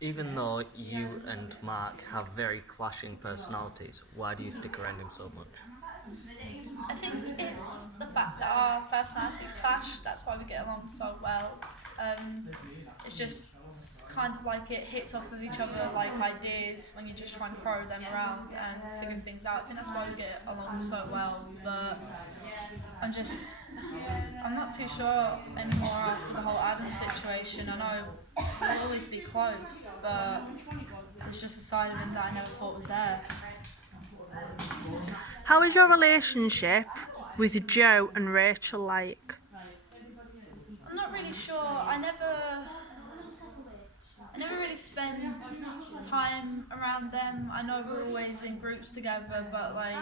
Even though you and Mark have very clashing personalities, why do you stick around him so much? I think it's the fact that our personalities clash. That's why we get along so well. Um, it's just kind of like it hits off of each other like ideas when you're just trying to throw them around and figure things out. I think that's why we get along so well. But I'm just, I'm not too sure anymore after the whole Adam situation. I know we'll always be close, but there's just a side of him that I never thought was there. How is your relationship with Joe and Rachel like? I'm not really sure. I never really spend time around them. I know we're always in groups together, but like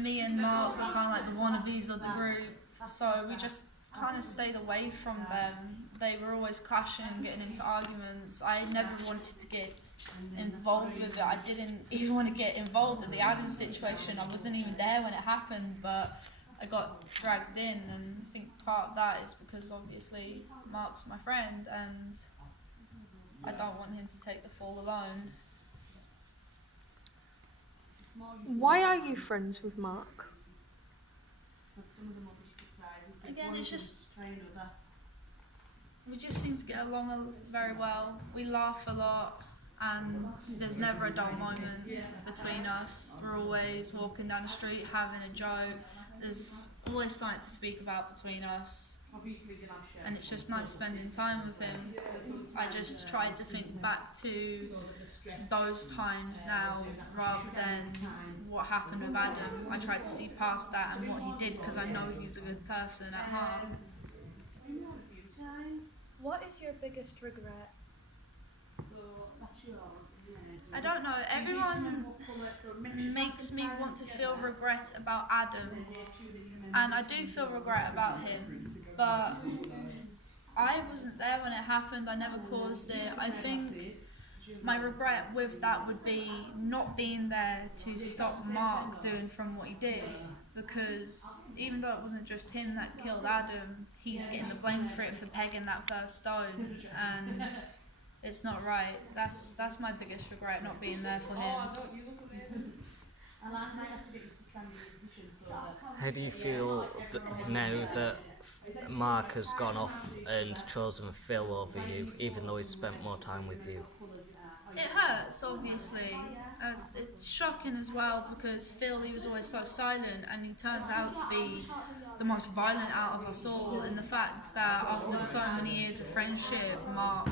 me and Mark were kind of like the wannabes of the group, so we just kind of stayed away from them. They were always clashing and getting into arguments. I never wanted to get involved with it. I didn't even want to get involved in the Adam situation. I wasn't even there when it happened, but I got dragged in, and I think part of that is because obviously Mark's my friend and I don't want him to take the fall alone. Why are you friends with Mark? Again, it's just we just seem to get along very well. We laugh a lot, and there's never a dull moment between us. We're always walking down the street having a joke. There's always something to speak about between us, and it's just nice spending time with him. I just try to think back to those times now rather than what happened with Adam. I try to see past that and what he did because I know he's a good person at heart. What is your biggest regret? I don't know, everyone makes me want to feel regret about Adam, and I do feel regret about him, but I wasn't there when it happened, I never caused it. I think my regret with that would be not being there to stop Mark doing from what he did, because even though it wasn't just him that killed Adam, he's getting the blame for it for pegging that first stone, and it's not right. That's my biggest regret, not being there for him. How do you feel now that Mark has gone off and chosen Phil over you, even though he's spent more time with you? It hurts, obviously. It's shocking as well because Phil, he was always so silent, and he turns out to be the most violent out of us all. And the fact that after so many years of friendship, Mark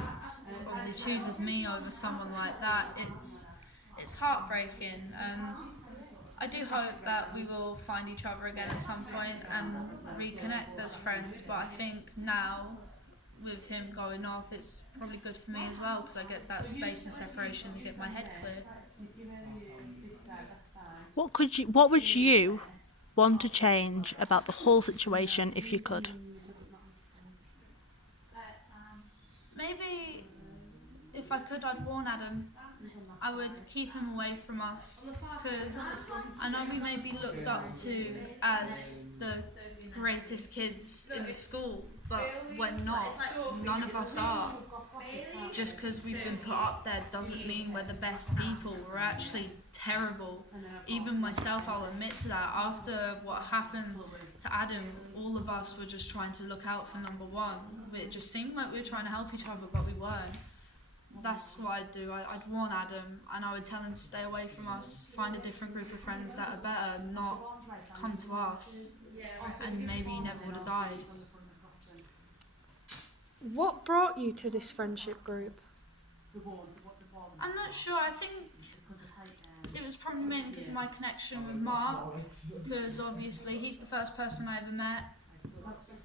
obviously chooses me over someone like that, it's heartbreaking. I do hope that we will find each other again at some point and reconnect as friends, but I think now with him going off, it's probably good for me as well because I get that space and separation to get my head clear. What would you want to change about the whole situation if you could? Maybe if I could, I'd warn Adam. I would keep him away from us because I know we may be looked up to as the greatest kids in the school, but we're not. None of us are. Just because we've been put up there doesn't mean we're the best people. We're actually terrible. Even myself, I'll admit to that. After what happened to Adam, all of us were just trying to look out for number one. It just seemed like we were trying to help each other, but we weren't. That's what I'd do. I'd warn Adam, and I would tell him to stay away from us, find a different group of friends that are better, not come to us, and maybe he never would have died. What brought you to this friendship group? I'm not sure. I think it was probably mainly because of my connection with Mark, because obviously he's the first person I ever met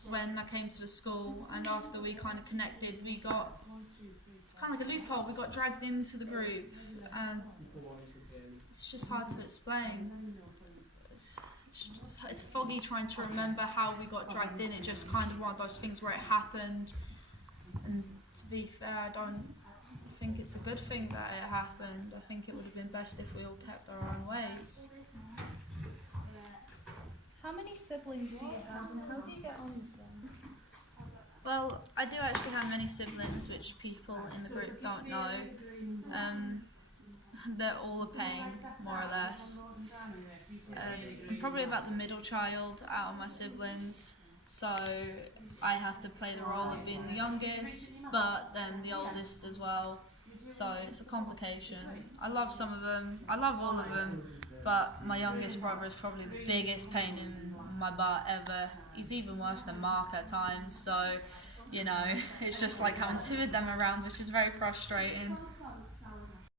when I came to the school, and after we kind of connected, it's kind of like a loophole, we got dragged into the group, and it's just hard to explain. It's foggy trying to remember how we got dragged in. It just kind of one of those things where it happened, and to be fair, I don't think it's a good thing that it happened. I think it would have been best if we all kept our own ways. How many siblings do you have and how do you get on with them? Well, I do actually have many siblings, which people in the group don't know. Um, they're all a pain, more or less. I'm probably about the middle child out of my siblings, so I have to play the role of being the youngest, but then the oldest as well. So it's a complication. I love some of them. I love all of them, but my youngest brother is probably the biggest pain in my butt ever. He's even worse than Mark at times. So, it's just like having two of them around, which is very frustrating.